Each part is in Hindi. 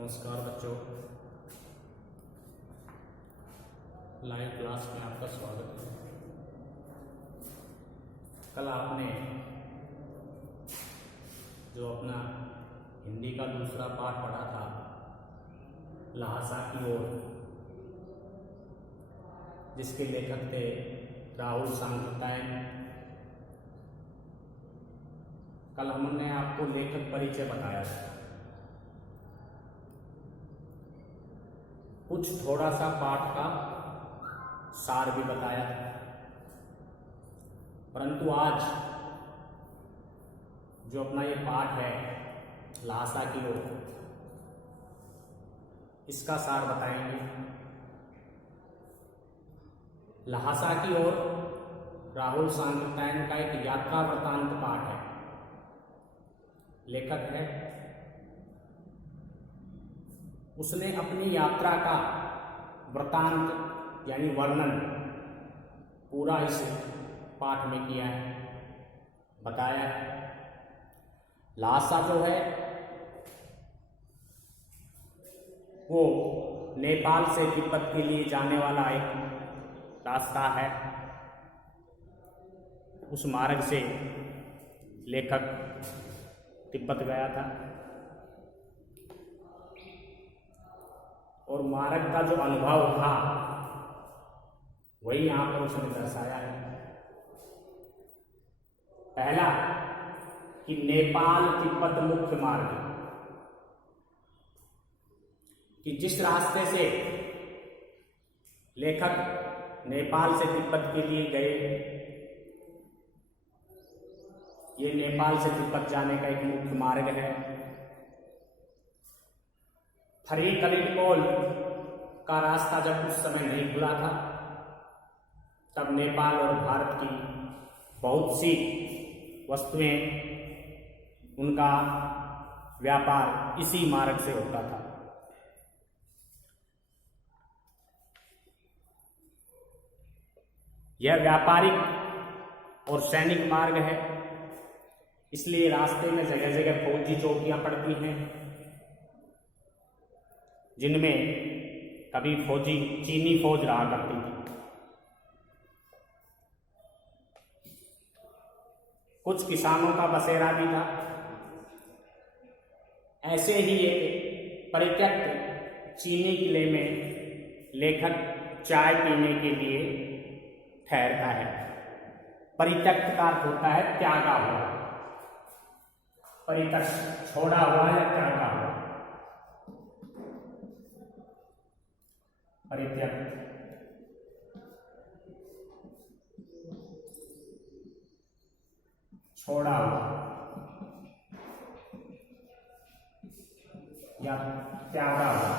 नमस्कार बच्चों, लाइव क्लास में आपका स्वागत है। कल आपने जो अपना हिंदी का दूसरा पाठ पढ़ा था लहासा की ओर, जिसके लेखक थे राहुल सांकृत्यायन। कल हमने आपको लेखक परिचय बताया था, कुछ थोड़ा सा पाठ का सार भी बताया था, परंतु आज जो अपना ये पाठ है लहासा की ओर, इसका सार बताएंगे। लहासा की ओर राहुल सांकृत्यायन का एक यात्रा वृतांत पाठ है। लेखक है, उसने अपनी यात्रा का वृतांत यानी वर्णन पूरा इस पाठ में किया है, बताया है। लहासा जो है वो नेपाल से तिब्बत के लिए जाने वाला एक रास्ता है। उस मार्ग से लेखक तिब्बत गया था और मार्ग का जो अनुभव था वही यहां पर उसने दर्शाया है। पहला कि नेपाल तिब्बत मुख्य मार्ग, कि जिस रास्ते से लेखक नेपाल से तिब्बत के लिए गए, ये नेपाल से तिब्बत जाने का एक मुख्य मार्ग है। थरी कलिटपोल का रास्ता जब उस समय नहीं खुला था, तब नेपाल और भारत की बहुत सी वस्तुएं, उनका व्यापार इसी मार्ग से होता था। यह व्यापारिक और सैनिक मार्ग है, इसलिए रास्ते में जगह जगह फौजी चौकियां पड़ती हैं, जिनमें कभी फौजी चीनी फौज रहा करती थी। कुछ किसानों का बसेरा भी था। ऐसे ही एक परित्यक्त चीनी किले में लेखक चाय पीने के लिए ठहरता है। परित्यक्त का अर्थ होता है त्यागा हुआ, परित्यक्त छोड़ा हुआ या त्यागा हुआ। परित्यक्त छोड़ा हुआ या त्यागा हुआ।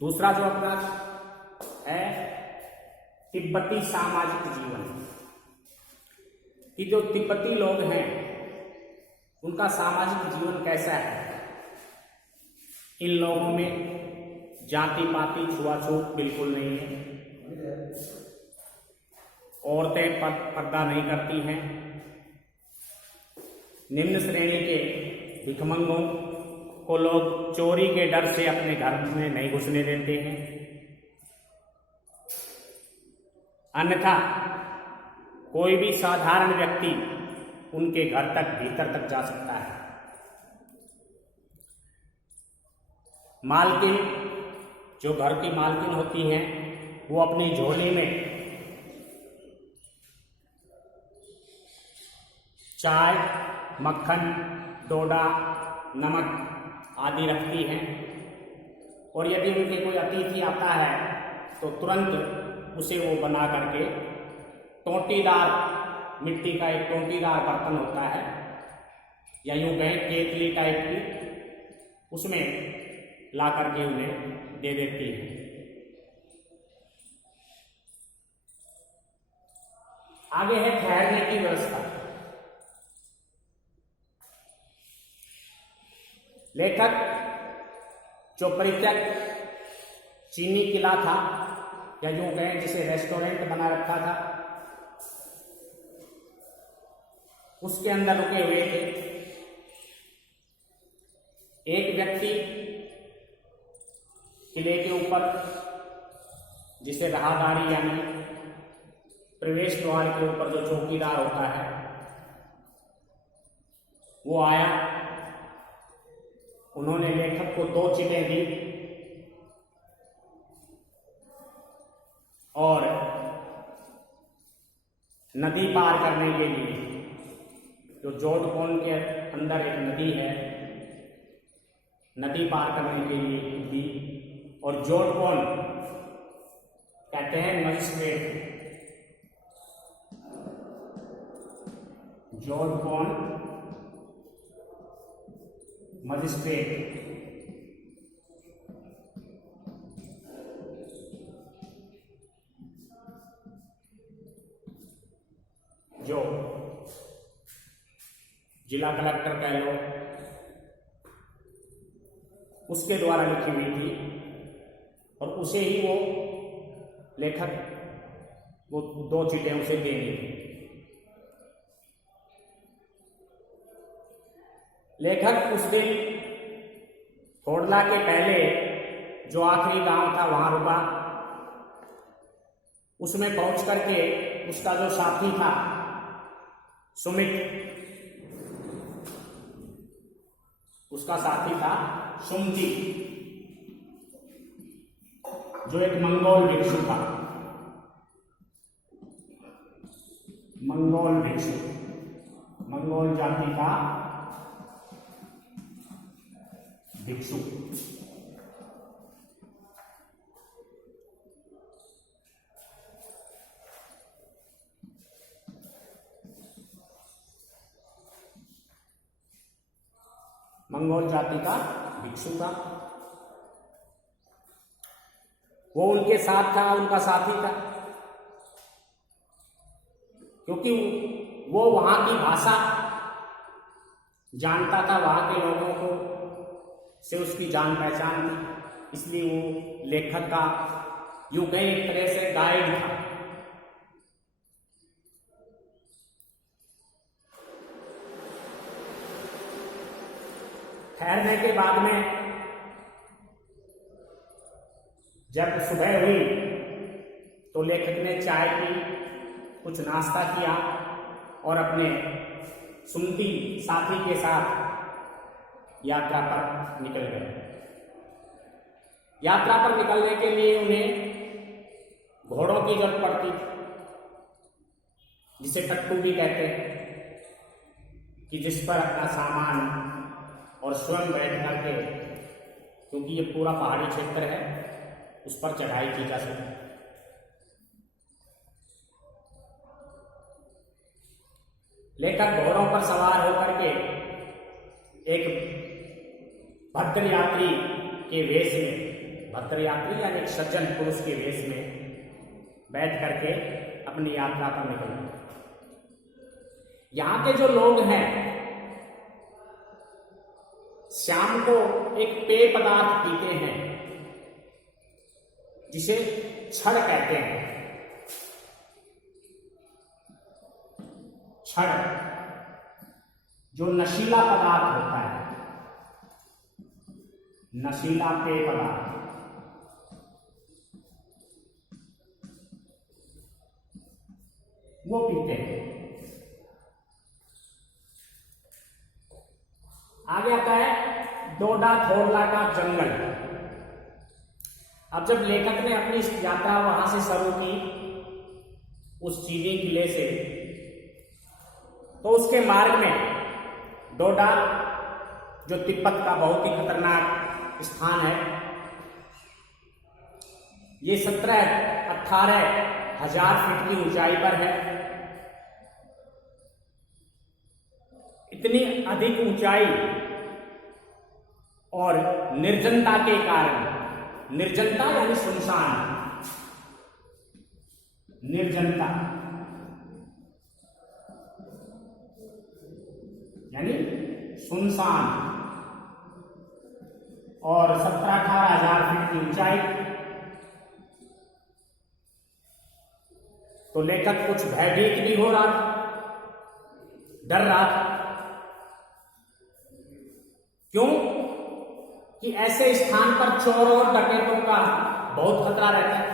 दूसरा जो अपना है तिब्बती सामाजिक जीवन, कि जो तिब्बती लोग हैं उनका सामाजिक जीवन कैसा है। इन लोगों में जाति पाति छुआछूत बिल्कुल नहीं है। औरतें पर्दा नहीं करती हैं। निम्न श्रेणी के भिखमंगों को लोग चोरी के डर से अपने घर में नहीं घुसने देते हैं, अन्यथा कोई भी साधारण व्यक्ति उनके घर तक भीतर तक जा सकता है। मालकिन, जो घर की मालकिन होती हैं, वो अपनी झोली में चाय, मक्खन, डोडा, नमक आदि रखती हैं, और यदि उनके कोई अतिथि आता है तो तुरंत उसे वो बना करके टोंटीदार, मिट्टी का एक टोंटीदार बर्तन होता है या यूं कहें केतली टाइप की, उसमें ला करके उन्हें दे देती है। आगे है ठहरने की व्यवस्था। लेखक जो परित्यक्त चीनी किला था या यूं कहें जिसे रेस्टोरेंट बना रखा था, उसके अंदर रुके हुए थे। एक व्यक्ति किले के ऊपर, जिसे राहदारी यानी प्रवेश द्वार के ऊपर जो चौकीदार होता है, वो आया। उन्होंने लेखक को 2 चिटें दी और नदी पार करने के लिए, जो जोधपुर के अंदर एक नदी है, नदी पार करने के लिए दी। और जोधपुर कहते हैं मजिस्ट्रेट, जोधपुर मजिस्ट्रेट। जो जिला कलेक्टर कह लो, उसके द्वारा लिखी हुई थी और उसे ही वो लेखक वो 2 चिटें उसे देनी थी। लेखक उस दिन थोड़ला के पहले जो आखिरी गांव था वहां रुका। उसमें पहुंच करके उसका जो साथी था सुमित, उसका साथी था सुमति, जो एक मंगोल भिक्षु था, मंगोल भिक्षु, मंगोल जाति का भिक्षु। मंगोल जाति का भिक्षु था, वो उनके साथ था, उनका साथी था, क्योंकि वो वहां की भाषा जानता था, वहां के लोगों को से उसकी जान पहचान थी, इसलिए वो लेखक का यूं कहीं एक तरह से गाइड था। ठहरने के बाद में जब सुबह हुई तो लेखक ने चाय पी, कुछ नाश्ता किया और अपने सुमति साथी के साथ यात्रा पर निकल गए। यात्रा पर निकलने के लिए उन्हें घोड़ों की जरूरत पड़ती थी, जिसे टट्टू भी कहते हैं, कि जिस पर अपना सामान और स्वयं बैठ करके, क्योंकि ये पूरा पहाड़ी क्षेत्र है, उस पर चढ़ाई की जा सके। लेखक घोड़ों पर सवार होकर के एक भद्र यात्री के वेश में, भद्र यात्री यानी एक सज्जन पुरुष के वेश में बैठ करके अपनी यात्रा पर निकल गए। यहां के जो लोग हैं, शाम को एक पेय पदार्थ पीते हैं जिसे छड़ कहते हैं। छड़ जो नशीला पदार्थ होता है, नशीला पेय पदार्थ, वो पीते हैं। आगे आता है डोडा थोड़ला का जंगल। अब जब लेखक ने अपनी यात्रा वहां से शुरू की, उस चीनी किले से, तो उसके मार्ग में डोडा, जो तिब्बत का बहुत ही खतरनाक स्थान है, ये 17-18 हजार फीट की ऊंचाई पर है। इतनी अधिक ऊंचाई और निर्जनता के कारण, निर्जनता यानी सुनसान, निर्जनता यानी सुनसान, और 17-18 हजार फीट की ऊंचाई। तो लेखक कुछ भयभीत भी हो रहा था। डर रहा था। क्यों? कि ऐसे स्थान पर चोर और डकैतों का बहुत खतरा रहता है।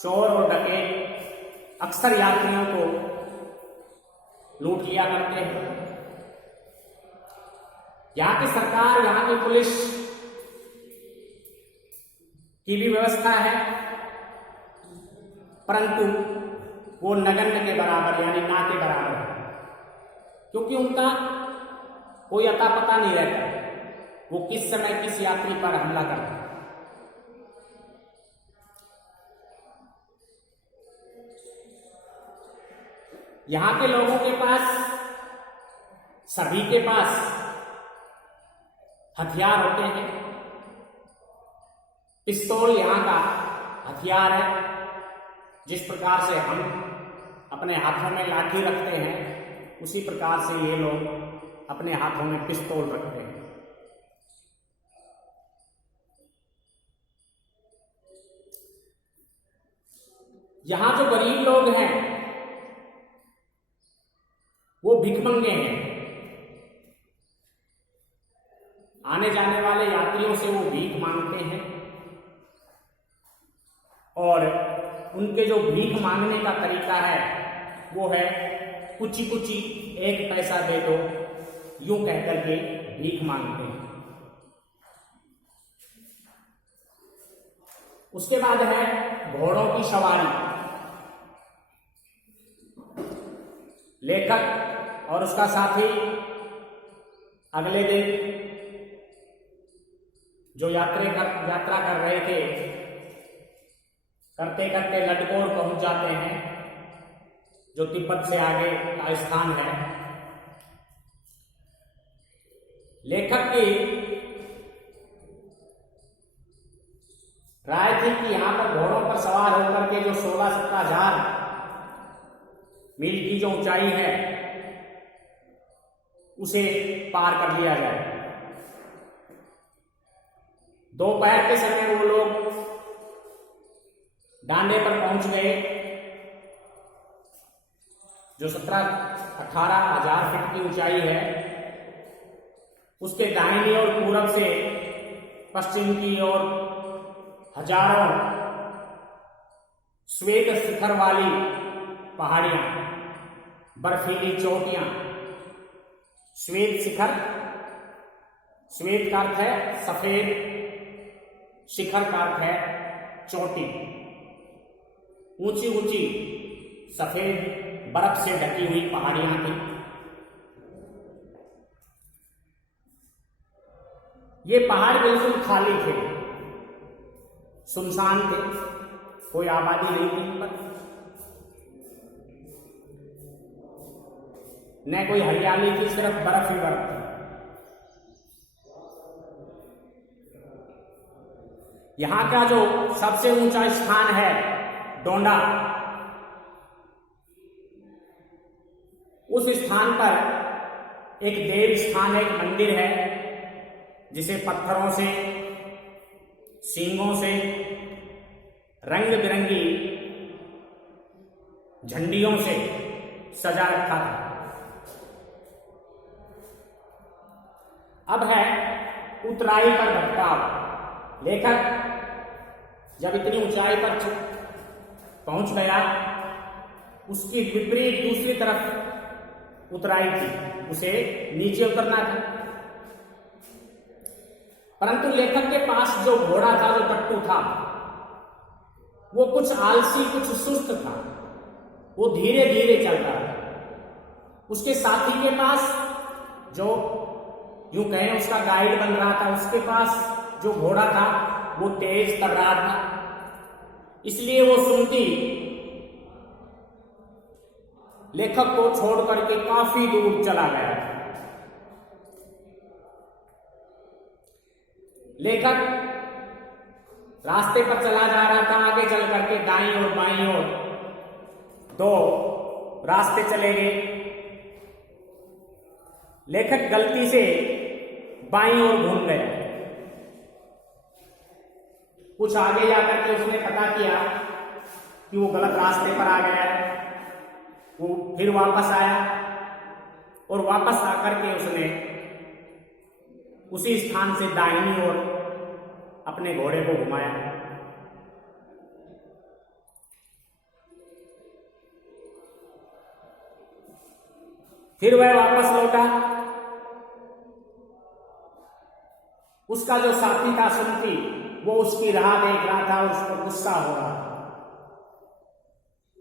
चोर और डकैत अक्सर यात्रियों को लूट लिया करते हैं। यहाँ की सरकार, यहाँ की पुलिस की भी व्यवस्था है, परंतु वो नगण्य के बराबर यानी ना के बराबर है, क्योंकि उनका कोई अता पता नहीं रहता वो किस समय किस यात्री पर हमला करता है। यहां के लोगों के पास, सभी के पास हथियार होते हैं। पिस्तौल यहां का हथियार है। जिस प्रकार से हम अपने हाथों में लाठी रखते हैं, उसी प्रकार से ये लोग अपने हाथों में पिस्तौल रखते हैं। यहां जो गरीब लोग हैं वो भिखमंगे हैं। आने जाने वाले यात्रियों से वो भीख मांगते हैं और उनके जो भीख मांगने का तरीका है वो है कुची कुची 1 पैसा दे दो, यूं कहकर के भीख मांगते हैं। उसके बाद है घोड़ों की सवारी। लेखक और उसका साथी अगले दिन जो यात्रा कर रहे थे, करते करते लटकोर पहुंच जाते हैं, जो तिब्बत से आगे का स्थान है। लेखक की राय थी कि यहां पर घोड़ों पर सवार होकर के जो 16-17 हजार मील की जो ऊंचाई है उसे पार कर लिया जाए। दोपहर के समय वो लोग डांडे पर पहुंच गए, जो 17-18 हजार फीट की ऊंचाई है। उसके दाहिनी और पूरब से पश्चिम की ओर हजारों श्वेत शिखर वाली पहाड़ियां, बर्फीली चोटियां। श्वेत शिखर, श्वेत का अर्थ है सफेद, शिखर का अर्थ है चोटी। ऊंची ऊंची सफेद बर्फ से ढकी हुई पहाड़ियां थी। ये पहाड़ बिल्कुल खाली थे, सुनसान थे, कोई आबादी नहीं थी इन पर, न कोई हरियाली थी, सिर्फ बर्फ ही बर्फ थी। यहां का जो सबसे ऊंचा स्थान है डोंडा, उस स्थान पर एक देव स्थान, एक मंदिर है, जिसे पत्थरों से, सींगों से, रंग बिरंगी झंडियों से सजा रखा था। अब है उतराई पर भटकाव। लेखक जब इतनी ऊंचाई पर पहुंच गया, उसकी विपरीत दूसरी तरफ उतराई थी, उसे नीचे उतरना था। परंतु लेखक के पास जो घोड़ा था, जो टट्टू था, वो कुछ आलसी, कुछ सुस्त था, वो धीरे धीरे चल रहा था। उसके साथी के पास, जो यूं कहें उसका गाइड बन रहा था, उसके पास जो घोड़ा था वो तेज कर रहा था, इसलिए वो सुनती लेखक को छोड़ करके काफी दूर चला गया। लेखक रास्ते पर चला जा रहा था, आगे चल करके दाईं और बाईं ओर 2 रास्ते चले गए। लेखक गलती से बाईं ओर घूम गया। कुछ आगे जाकर के उसने पता किया कि वो गलत रास्ते पर आ गया है। वो फिर वापस आया, और वापस आकर के उसने उसी स्थान से दाहिनी ओर अपने घोड़े को घुमाया। फिर वह वापस लौटा। उसका जो साथी था सुमति, वो उसकी राह देख रहा था, उस पर गुस्सा हो रहा था।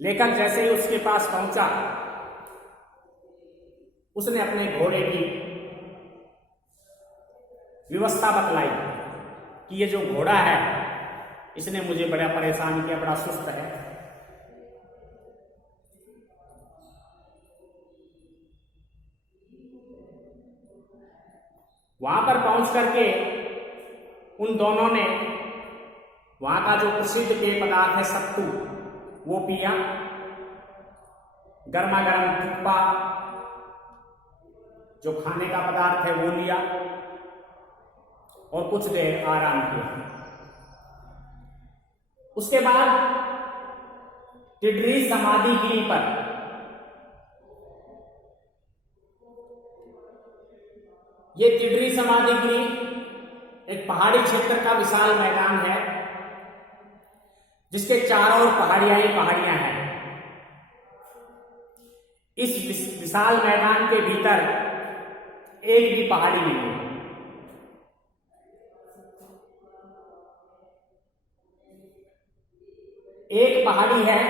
लेखक जैसे ही उसके पास पहुंचा, उसने अपने घोड़े की व्यवस्था बतलाई कि ये जो घोड़ा है इसने मुझे बड़ा परेशान किया, बड़ा सुस्त है। वहां पर पहुंच करके उन दोनों ने वहां का जो प्रसिद्ध पेय पदार्थ है सत्तू, वो पिया। गर्मा गर्म थुप्पा जो खाने का पदार्थ है वो लिया और कुछ देर आराम किया। उसके बाद टिड्री समाधिगिरी पर यह टिड्री समाधिगिरी एक पहाड़ी क्षेत्र का विशाल मैदान है, जिसके चारों ओर पहाड़ियां ही पहाड़ियां हैं। इस विशाल मैदान के भीतर एक भी पहाड़ी नहीं है। एक पहाड़ी है,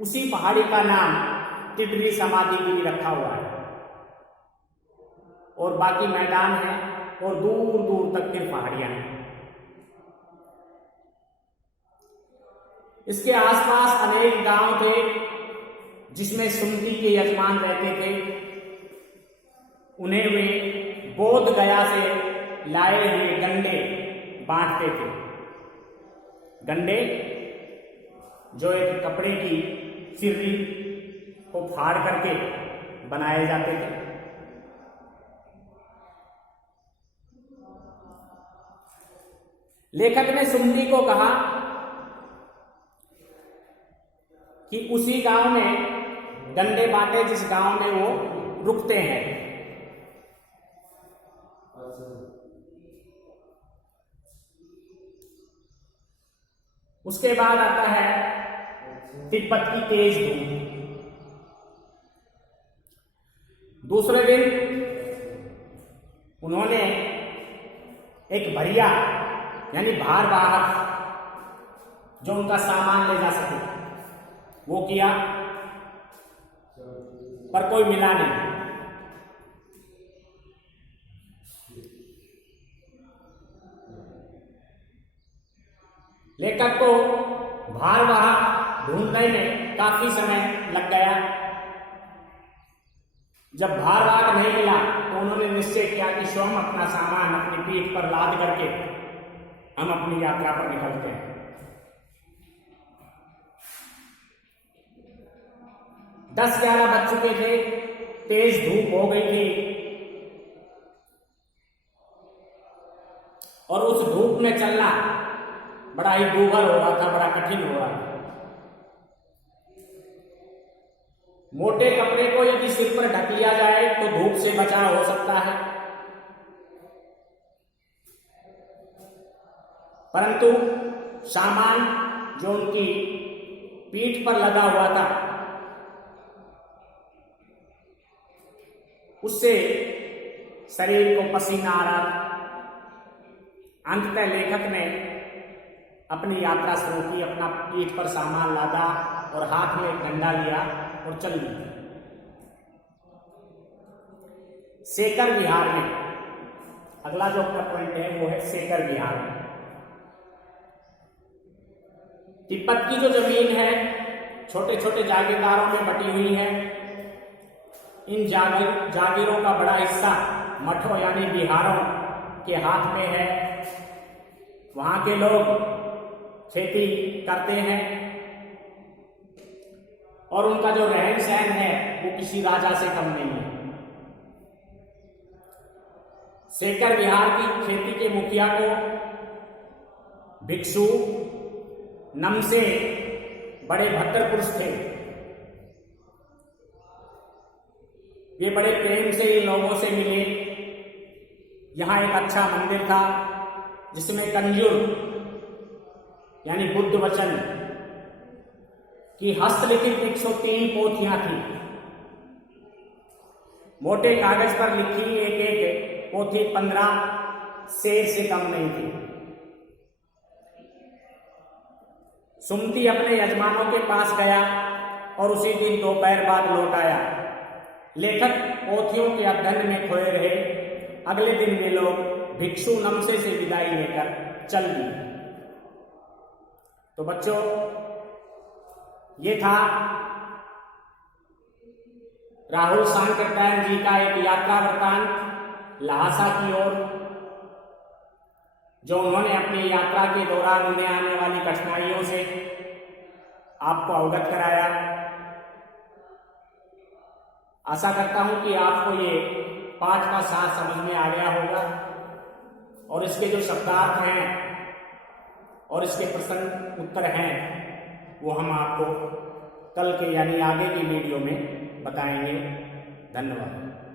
उसी पहाड़ी का नाम टिड्री समाधिगिरी रखा हुआ है, और बाकी मैदान है और दूर दूर तक फिर पहाड़ियां हैं। इसके आसपास अनेक गांव थे जिसमें सुमति के यजमान रहते थे। उन्हें वे बोध गया से लाए हुए गंडे बांटते थे। गंडे जो एक कपड़े की सिर्री को फाड़ करके बनाए जाते थे। लेखक ने सुमति को कहा कि उसी गांव में गंडे बांटे जिस गांव में वो रुकते हैं। उसके बाद आता है तिब्बत की तेज धूप। दूसरे दिन उन्होंने एक भरिया यानी भार वाहक जो उनका सामान ले जा सके वो किया, पर कोई मिला नहीं। लेखक को भार वाहक ढूंढने में काफी समय लग गया। जब भार वाहक नहीं मिला तो उन्होंने निश्चय किया कि स्वयं अपना सामान अपनी पीठ पर लाद करके हम अपनी यात्रा पर निकलते हैं। दस 11 बज चुके थे, तेज धूप हो गई थी और उस धूप में चलना बड़ा ही दूभर हो रहा था, बड़ा कठिन हो रहा था। मोटे कपड़े को यदि सिर पर ढक लिया जाए तो धूप से बचाव हो सकता है, परंतु सामान जो उनकी पीठ पर लगा हुआ था उससे शरीर को पसीना आ रहा था। अंततः लेखक ने अपनी यात्रा शुरू की, अपना पीठ पर सामान लादा और हाथ में एक डंडा लिया और चल दिया। सेकर विहार में अगला जो पॉइंट है वो है सेकर विहार में। तिब्बत की जो जमीन है छोटे छोटे जागीरदारों में बटी हुई है। इन जागीरों का बड़ा हिस्सा मठों यानी बिहारों के हाथ में है। वहां के लोग खेती करते हैं और उनका जो रहन सहन है वो किसी राजा से कम नहीं है। सेकर विहार की खेती के मुखिया को भिक्षु नमसे बड़े भद्र पुरुष थे। ये बड़े प्रेम से इन लोगों से मिले। यहाँ एक अच्छा मंदिर था जिसमें कंजूर यानी बुद्ध वचन की हस्तलिखित 103 पोथियां थी। मोटे कागज पर लिखी एक एक पोथी 15 शेर से कम नहीं थी। सुमति अपने यजमानों के पास गया और उसी दिन दोपहर बाद लौट आया। लेखक पोथियों के अध्ययन में खोए रहे। अगले दिन वे लोग भिक्षु नमसे से विदाई लेकर चल दिए। तो बच्चों, ये था राहुल सांकृत्यायन जी का एक यात्रा वृत्तांत लहासा की ओर, जो उन्होंने अपनी यात्रा के दौरान उन्हें आने वाली कठिनाइयों से आपको अवगत कराया। आशा करता हूं कि आपको ये पाठ का सार समझ में आ गया होगा और इसके जो शब्दार्थ हैं और इसके प्रश्न उत्तर हैं वो हम आपको कल के यानी आगे की वीडियो में बताएंगे। धन्यवाद।